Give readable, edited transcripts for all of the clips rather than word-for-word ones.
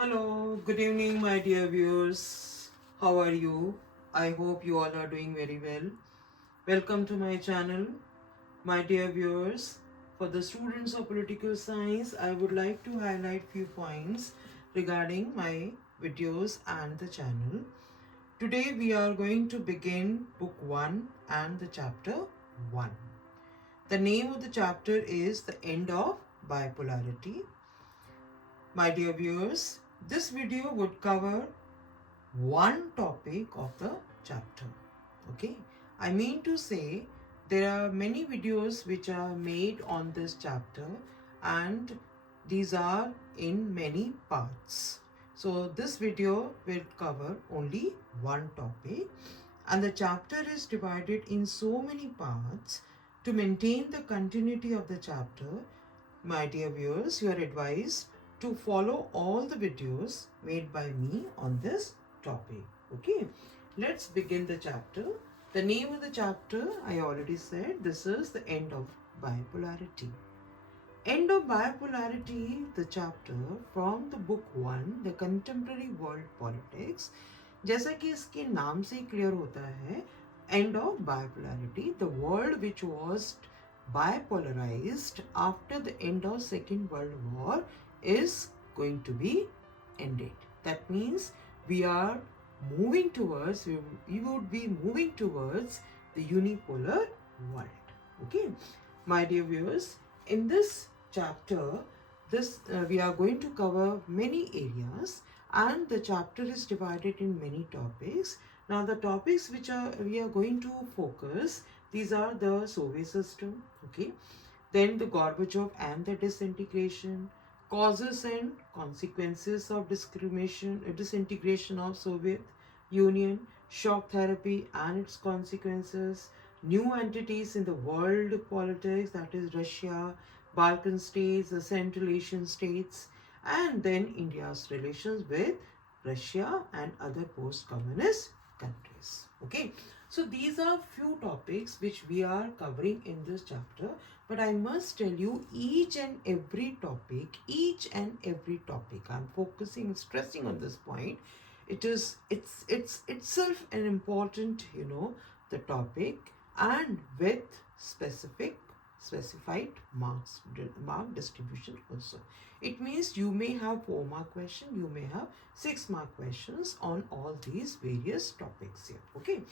Hello, good evening, my dear viewers. How are you? I hope you all are doing very well. Welcome to my channel, my dear viewers. For the students of political science, I would like to highlight few points regarding my videos and the channel. Today we are going to begin book 1 and the chapter 1. The name of the chapter is The End of Bipolarity. My dear viewers, this video would cover one topic of the chapter. Okay, I mean to say there are many videos which are made on this chapter and these are in many parts. So this video will cover only one topic and the chapter is divided in so many parts. To maintain the continuity of the chapter, my dear viewers, you are advised to follow all the videos made by me on this topic. Okay, let's begin the chapter. The name of the chapter, I already said, this is the end of bipolarity. End of bipolarity, the chapter from the book 1, the contemporary world politics. जैसा कि इसके नाम से क्लियर होता है, end of bipolarity, the world which was bipolarized after the end of Second World War is going to be ended. That means we are moving towards, we would be moving towards the unipolar world. Okay, my dear viewers, in this chapter, we are going to cover many areas and the chapter is divided in many topics. Now the topics which we are going to focus, these are the Soviet system, okay, then the Gorbachev and the disintegration, causes and consequences of disintegration of Soviet Union, shock therapy and its consequences, new entities in the world politics, that is Russia, Balkan states, the Central Asian states, and then India's relations with Russia and other post-communist countries. Okay, so these are few topics which we are covering in this chapter, but I must tell you each and every topic, I'm focusing, stressing on this point. It's itself an important, the topic, and with specified mark distribution also. It means you may have 4-mark question, you may have 6-mark questions on all these various topics here. Okay,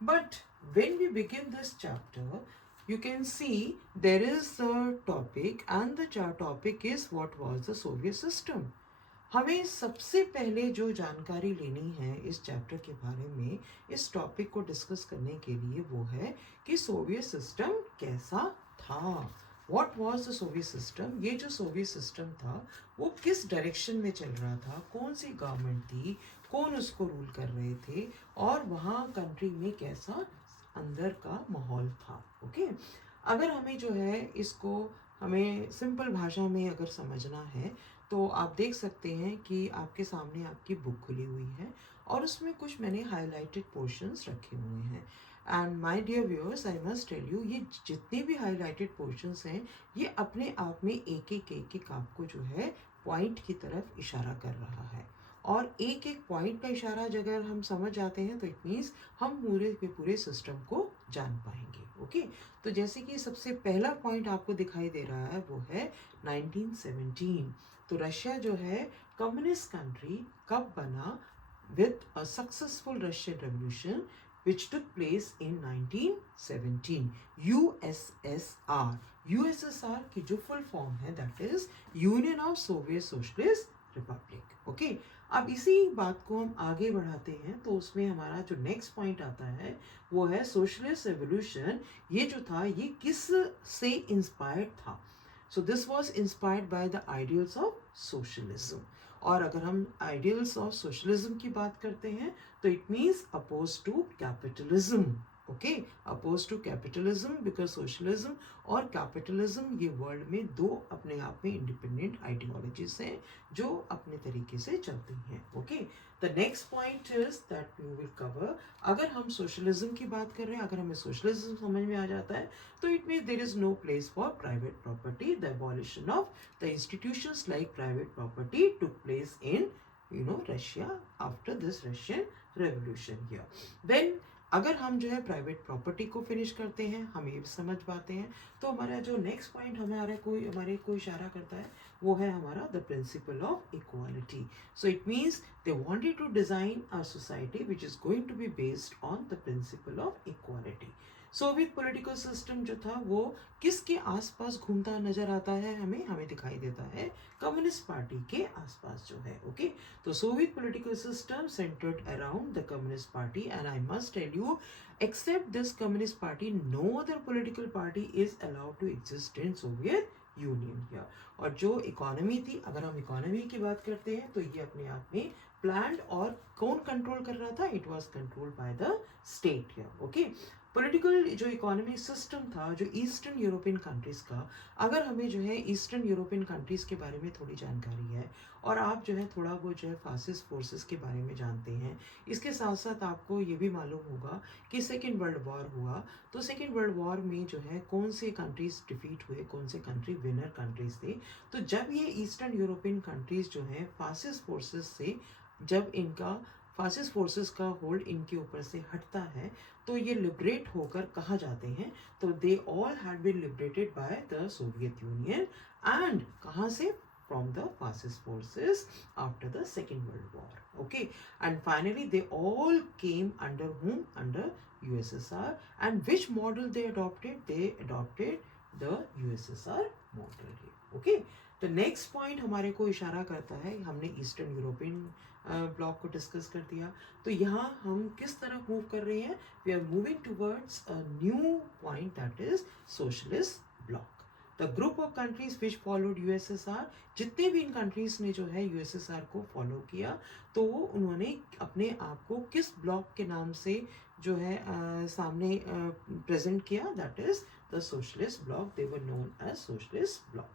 but when we begin this chapter, you can see there is a topic and the topic is what was the Soviet system. हमें सबसे पहले जो जानकारी लेनी है इस चैप्टर के बारे में, इस टॉपिक को डिस्कस करने के लिए, वो है कि सोवियत सिस्टम कैसा था. What was the Soviet system? ये जो सोवियत सिस्टम था वो किस डायरेक्शन में चल रहा था, कौन सी गवर्नमेंट थी, कौन उसको रूल कर रहे थे और वहाँ कंट्री में कैसा अंदर का माहौल था. ओके, अगर हमें जो है इसको हमें सिंपल भाषा में अगर समझना है तो आप देख सकते हैं कि आपके सामने आपकी बुक खुली हुई है और उसमें कुछ मैंने हाईलाइटेड पोर्शंस रखे हुए हैं. And my dear viewers, I must tell you, ये जितने भी हाईलाइटेड पोर्शंस हैं ये अपने आप में एक आपको जो है पॉइंट की तरफ इशारा कर रहा है. और एक एक पॉइंट का इशारा अगर हम समझ जाते हैं तो इट मीन्स हम पूरे के पूरे सिस्टम को जान पाएंगे. ओके, तो जैसे कि सबसे पहला पॉइंट आपको दिखाई दे रहा है वो है 1917. तो रशिया जो है कम्युनिस्ट कंट्री कब बना? With a successful Russian revolution which took place in 1917. USSR की जो फुल फॉर्म है that is union of Soviet socialist Republic. Okay, अब इसी बात को हम आगे बढ़ाते हैं तो उसमें हमारा जो नेक्स्ट पॉइंट आता है वो है सोशलिस्ट रेवोल्यूशन. ये जो था ये किस से इंस्पायर्ड था? So this was inspired by the ideals of socialism. और अगर हम आइडियल्स ऑफ सोशलिज्म की बात करते हैं तो it means oppose to capitalism. Okay, oppose to capitalism, because socialism और कैपिटलिज्म ये वर्ल्ड में दो अपने आप में इंडिपेंडेंट आइडियोलॉजीज हैं जो अपने तरीके से चलती हैं. Okay, the next point is that we will cover. अगर हम सोशलिज्म की बात कर रहे हैं, अगर हमें सोशलिज्म समझ में आ जाता है तो it means there is no place for private property. The abolition of the institutions like private property took place in Russia after this Russian revolution here. Then अगर हम जो है प्राइवेट प्रॉपर्टी को फिनिश करते हैं, हम ये समझ पाते हैं, तो हमारा जो नेक्स्ट पॉइंट हमारे को इशारा करता है वो है हमारा the principle of equality. So it means they wanted to design a society which is going to be based on the principle of equality. Soviet political system जो था वो किसके आसपास घूमता नजर आता है, हमें दिखाई देता है कम्युनिस्ट पार्टी के आसपास जो है. ओके, तो Soviet political system centred around the communist party, and I must tell you, except this communist party, no other political party is allowed to exist in Soviet union here. और जो इकोनॉमी थी, अगर हम इकोनॉमी की बात करते हैं तो ये अपने आप में प्लान्ड, और कौन कंट्रोल कर रहा था, it was controlled by the state here. Okay, political जो इकोनॉमिक सिस्टम था जो ईस्टर्न यूरोपियन कंट्रीज का, अगर हमें जो है ईस्टर्न यूरोपियन कंट्रीज के बारे में थोड़ी जानकारी है, और आप जो है थोड़ा वो जो है फासिस्ट फोर्सेस के बारे में जानते हैं, इसके साथ साथ आपको ये भी मालूम होगा कि सेकेंड वर्ल्ड वॉर हुआ, तो सेकेंड वर्ल्ड वॉर में जो है कौन से कंट्रीज डिफीट हुए, कौन से कंट्री विनर कंट्रीज थे. तो जब ये ईस्टर्न यूरोपियन कंट्रीज जो है फासिस्ट फोर्सेस से, जब इनका फासिस्ट फोर्सेस का होल्ड इनके ऊपर से हटता है, तो ये लिबरेट होकर कहाँ जाते हैं, तो they all had been liberated by the Soviet Union, and कहाँ से, from the fascist forces after the second world war. Okay, and finally they all came under whom, under USSR. And which model they adopted, they adopted the USSR model here. Okay, the next point हमारे को इशारा करता है, हमने eastern European block को डिस्कस कर दिया, तो यहाँ हम किस तरह मूव कर रहे हैं, we are moving towards a new point, that is socialist bloc. The group of countries which followed USSR, जितने भी इन कंट्रीज ने जो है यूएसएसआर को फॉलो किया, तो उन्होंने अपने आप को किस ब्लॉक के नाम से जो है सामने प्रेजेंट किया, that is the socialist bloc. They were known as socialist bloc.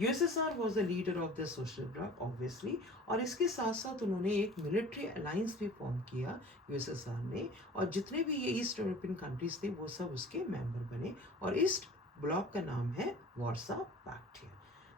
USSR was the leader of the social bloc obviously, और इसके साथ साथ उन्होंने एक मिलिट्री अलायंस भी फॉर्म किया यूएसएसआर ने, और जितने भी ये ईस्ट यूरोपियन कंट्रीज थे वो सब उसके मेंबर बने, और ईस्ट ब्लॉक का नाम है Warsaw pact.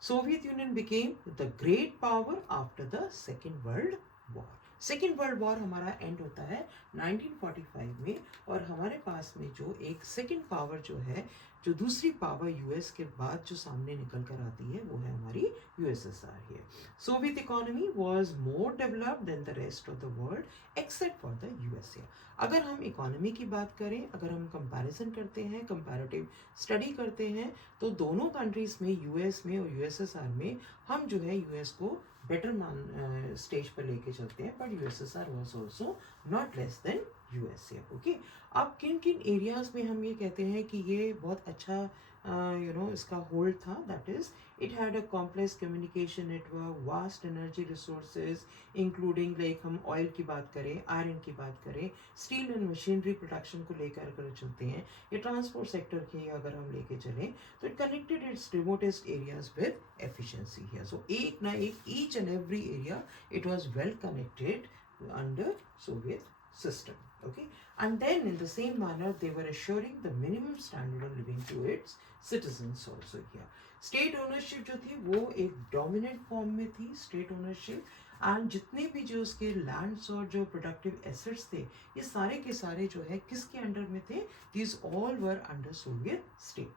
Soviet Union became the great power after the second world war. Second world war हमारा एंड होता है 1945 में, और हमारे पास में जो एक सेकेंड पावर जो है, जो दूसरी पावर यूएस के बाद जो सामने निकल कर आती है, वो है हमारी यूएसएसआर है. Soviet economy was more developed than the rest of the world except for the USA. अगर हम इकोनॉमी की बात करें, अगर हम कंपैरिजन करते हैं, कंपैरेटिव स्टडी करते हैं, तो दोनों कंट्रीज में, यूएस में और यूएसएसआर में, हम जो है यूएस को बेटर स्टेज पर लेके चलते हैं, but USSR was also not less then USA. Okay, अब किन किन एरियाज में हम ये कहते हैं कि ये बहुत अच्छा इसका होल्ड था, that is it had a complex communication network, vast energy resources including, like हम ऑयल की बात करें, आयरन की बात करें, स्टील एंड मशीनरी प्रोडक्शन को लेकर अगर चलते हैं, या ट्रांसपोर्ट सेक्टर की अगर हम लेके चलें, तो it connected its remotest areas with efficiency here. So एक ना एक, each and every area it was well connected under Soviet system. Okay, and then in the same manner they were assuring the minimum standard of living to its citizens also here. State ownership जो थी वो एक dominant form में थी, state ownership, and जितने भी जो उसके lands और जो productive assets थे, ये सारे के सारे जो है किसके अंडर में थे, these all were under Soviet state.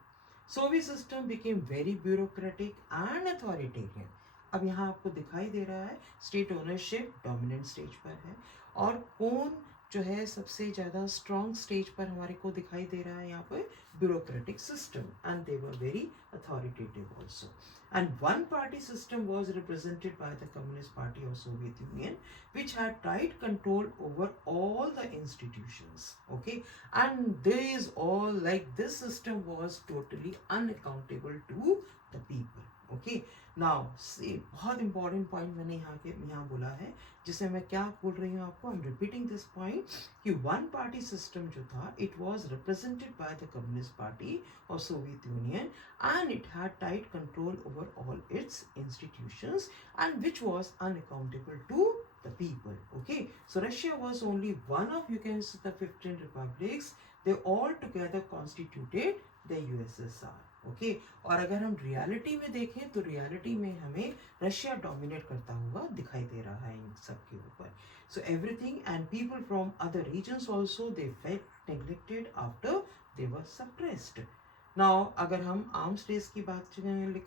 Soviet system became very bureaucratic and authoritarian. अब यहाँ आपको दिखाई दे रहा है स्टेट ओनरशिप डोमिनेंट स्टेज पर है, और कौन जो है सबसे ज़्यादा स्ट्रॉन्ग स्टेज पर हमारे को दिखाई दे रहा है यहाँ पर, bureaucratic system, and they were very authoritative also. And one party system was represented by the Communist Party of Soviet Union, which had tight control over all the institutions. Okay, and this all, like this system was totally unaccountable to the people. Okay, now see, बहुत important point मैंने यहाँ बोला है, जिसे मैं क्या बोल रही हूँ आपको, I'm repeating this point, कि one party system जो था, it was represented by the Communist Party of Soviet Union, and it had tight control over all its institutions, and which was unaccountable to the people. Okay, so Russia was only one of, you can say, the 15 republics. They all together constituted the USSR. Okay और अगर हम रियलिटी में देखें तो रियलिटी में हमें Russia dominate करता हुआ दिखाई दे रहा है इन सब के ऊपर. So everything and people from other regions also they felt neglected after they were suppressed. Now अगर हम आर्म्स रेस की बात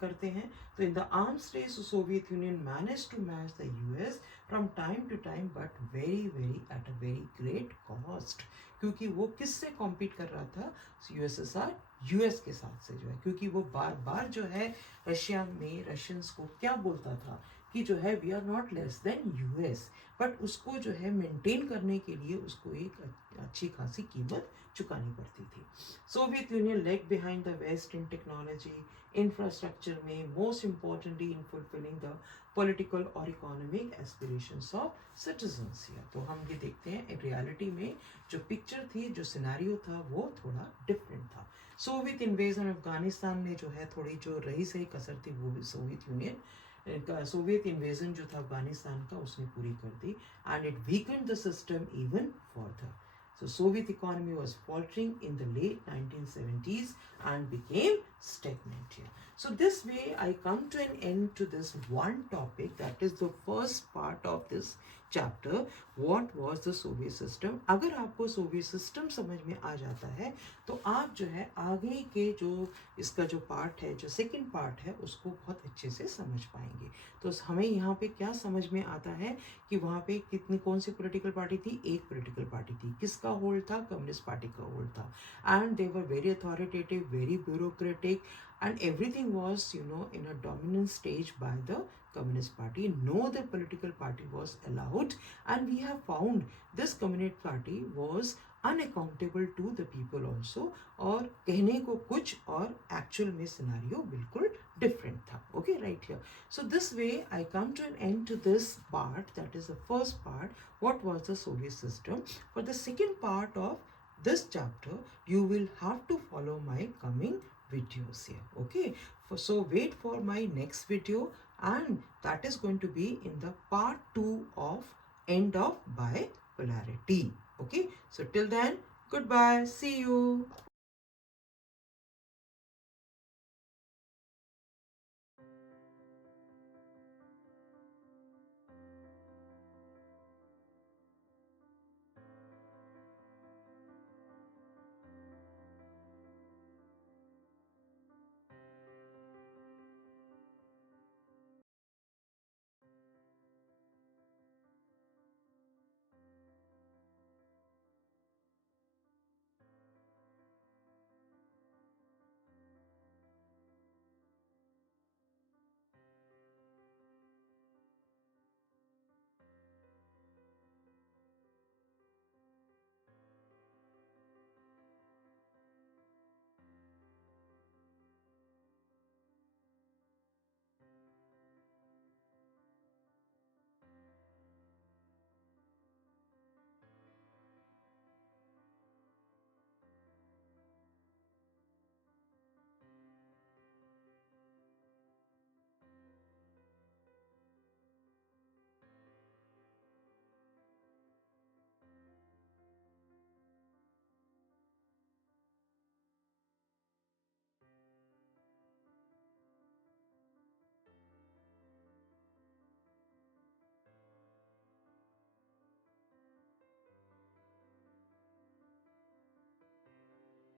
करते हैं तो in the arms race Soviet Union manage to match the US from time to time but very very at a very great cost. क्योंकि वो किससे कॉम्पीट कर रहा था, यूएसएसआर यूएस के साथ से जो है, क्योंकि वो बार बार जो है रशिया में रशियंस को क्या बोलता था कि जो है we are not less than US, but उसको जो है मेंटेन करने के लिए उसको एक अच्छी खासी कीमत चुकानी पड़ती थी. Soviet Union lag behind the west in technology infrastructure में, most importantly in fulfilling the political और इकोनॉमिक एस्पिरेशंस ऑफ सिटीजन्स. तो हम ये देखते हैं रियलिटी में जो पिक्चर थी, जो सिनेरियो था वो थोड़ा डिफरेंट था. सोवियत इन्वेजन अफगानिस्तान ने जो है थोड़ी जो रही सही कसर थी वो सोवियत यूनियन सोवियत इन्वेजन जो था अफगानिस्तान का उसने पूरी कर दी and it weakened the system even further. So Soviet economy was faltering in the late 1970s and became stagnant here. So this way I come to an end to this one topic, that is the first part of this chapter, what was the Soviet system. अगर आपको Soviet system समझ में आ जाता है तो आप जो है आगे के जो इसका जो पार्ट है, जो सेकंड पार्ट है, उसको बहुत अच्छे से समझ पाएंगे. तो हमें यहाँ पे क्या समझ में आता है कि वहाँ पे कितनी कौन सी पॉलिटिकल पार्टी थी, एक पॉलिटिकल पार्टी थी. किसका होल्ड था, कम्युनिस्ट पार्टी का होल्ड था. And they were very authoritative, very bureaucratic, and everything was in a dominant stage by the communist party. No other political party was allowed, and we have found this communist party was unaccountable to the people also. और कहने को कुछ और actual में scenario बिल्कुल different था. Okay, right here. So this way I come to an end to this part, that is the first part, what was the Soviet system. For the second part of this chapter you will have to follow my coming videos here. Okay, so wait for my next video, and that is going to be in the part 2 of end of bipolarity. Okay, so till then, goodbye, see you.